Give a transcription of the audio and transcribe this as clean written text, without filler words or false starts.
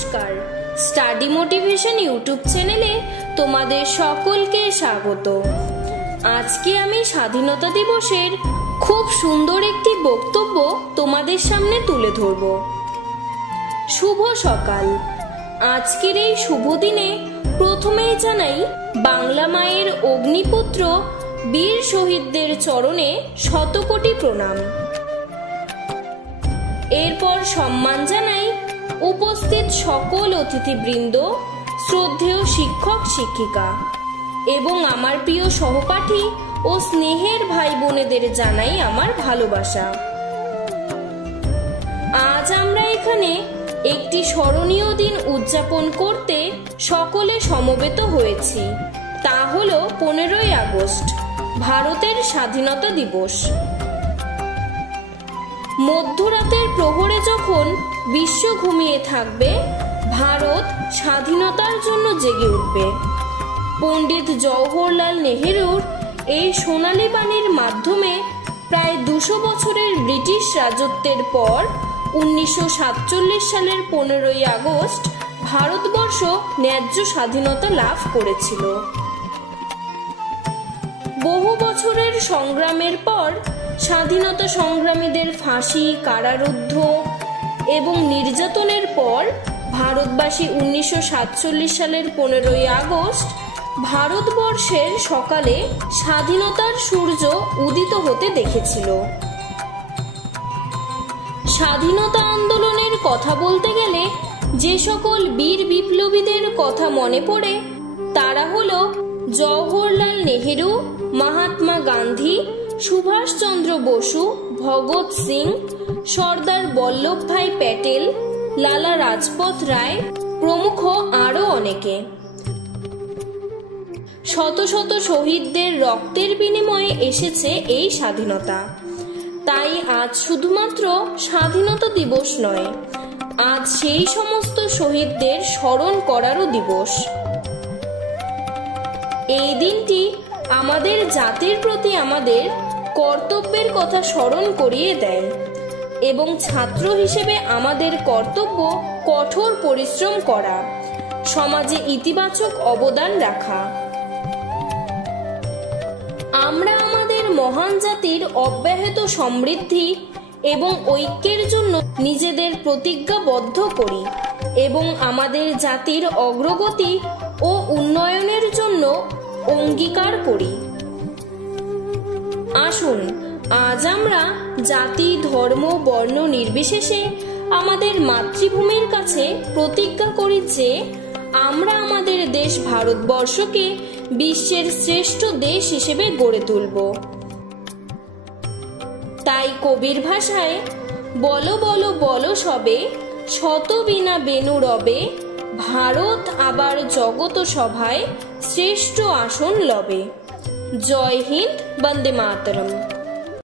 নমস্কার, study motivation YouTube চ্যানেলে তোমাদের সকলকে স্বাগত। আজকে আমি স্বাধীনতা দিবসের খুব সুন্দর একটি বক্তব্য তোমাদের সামনে তুলে ধরব। শুভ সকাল। আজকের এই শুভ দিনে প্রথমেই জানাই বাংলা মায়ের অগ্নিপুত্র বীর শহীদদের চরণে শতকোটি প্রণাম। এরপর সম্মান জানাই উপস্থিত সকল অতিথিবৃন্দ, শ্রদ্ধেয় শিক্ষক শিক্ষিকা এবং আমার প্রিয় সহপাঠী ও স্নেহের ভাই বোনেদের জানাই আমার ভালোবাসা। আজ আমরা এখানে একটি স্মরণীয় দিন উদযাপন করতে সকলে সমবেত হয়েছি। তা হলো 15ই আগস্ট, ভারতের স্বাধীনতা দিবস। মধ্যরাতের প্রহরে যখন বিশ্ব ঘুমিয়ে থাকবে, ভারত স্বাধীনতার জন্য জেগে উঠবে। পণ্ডিত জওহরলাল নেহেরুর এই সোনালী বাণীর মাধ্যমে প্রায় 200 বছরের ব্রিটিশ রাজত্বের পর 1947 সালের 15ই আগস্ট ভারতবর্ষ ন্যায্য স্বাধীনতা লাভ করেছিল। বহু বছরের সংগ্রামের পর স্বাধীনতা সংগ্রামীদের ফাঁসি, কারারুদ্ধ এবং নির্যাতনের পর ভারতবাসী 1947 সালের 15ই আগস্ট ভারতবর্ষের সকালে স্বাধীনতার সূর্য উদিত হতে দেখেছিল। স্বাধীনতা আন্দোলনের কথা বলতে গেলে যে সকল বীর বিপ্লবীদের কথা মনে পড়ে তারা হলো জওহরলাল নেহেরু, মহাত্মা গান্ধী, সুভাষচন্দ্র বসু, ভগৎ সিং, সর্দার বল্লভভাই প্যাটেল, লালা রাজপথ রায় প্রমুখ আরো অনেকে। শত শত শহীদদের রক্তের বিনিময়ে এসেছে এই স্বাধীনতা। তাই আজ শুধুমাত্র স্বাধীনতা দিবস নয়, আজ সেই সমস্ত শহীদদের স্মরণ করারও দিবস। এই দিনটি আমাদের জাতির প্রতি আমাদের কর্তব্যের কথা স্মরণ করিয়ে দেয় এবং ছাত্র হিসেবে আমাদের কর্তব্য কঠোর পরিশ্রম করা, সমাজে ইতিবাচক অবদান রাখা। আমরা আমাদের মহান জাতির অব্যাহত সমৃদ্ধি এবং ঐক্যের জন্য নিজেদের প্রতিজ্ঞাবদ্ধ করি এবং আমাদের জাতির অগ্রগতি ও উন্নয়নের জন্য অঙ্গীকার করি। আসুন আজ আমরা জাতি, ধর্ম, বর্ণ নির্বিশেষে আমাদের মাতৃভূমির কাছে প্রতিজ্ঞা করি যে আমরা আমাদের দেশ ভারতবর্ষকে বিশ্বের শ্রেষ্ঠ দেশ হিসেবে গড়ে তুলব। তাই কবির ভাষায় বলো বলো বলো সবে, শত বিনা বেনু রবে, ভারত আবার জগত সভায় শ্রেষ্ঠ আসন লবে। জয় হিন্দ, বন্দে মাতরম।